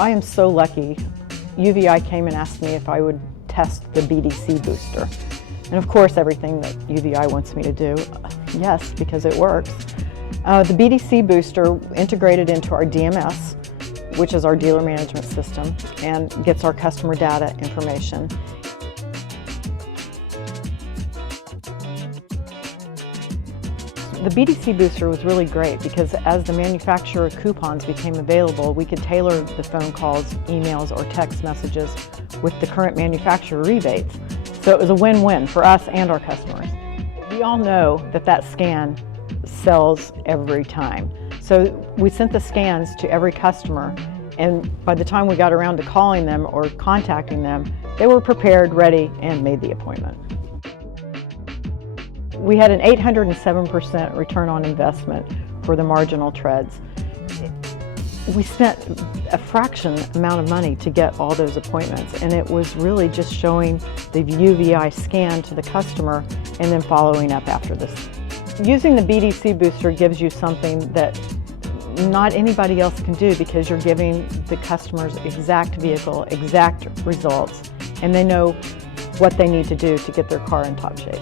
I am so lucky. UVeye came and asked me if I would test the BDC Booster. And of course, everything that UVeye wants me to do, yes, because it works. The BDC Booster integrated into our DMS, which is our dealer management system, and gets our customer data information. The BDC Booster was really great because as the manufacturer coupons became available, we could tailor the phone calls, emails, or text messages with the current manufacturer rebates. So it was a win-win for us and our customers. We all know that that scan sells every time. So we sent the scans to every customer, and by the time we got around to calling them or contacting them, they were prepared, ready, and made the appointment. We had an 807% return on investment for the marginal treads. We spent a fraction amount of money to get all those appointments, and it was really just showing the UVeye scan to the customer and then following up after this. Using the BDC Booster gives you something that not anybody else can do because you're giving the customers exact vehicle, exact results, and they know what they need to do to get their car in top shape.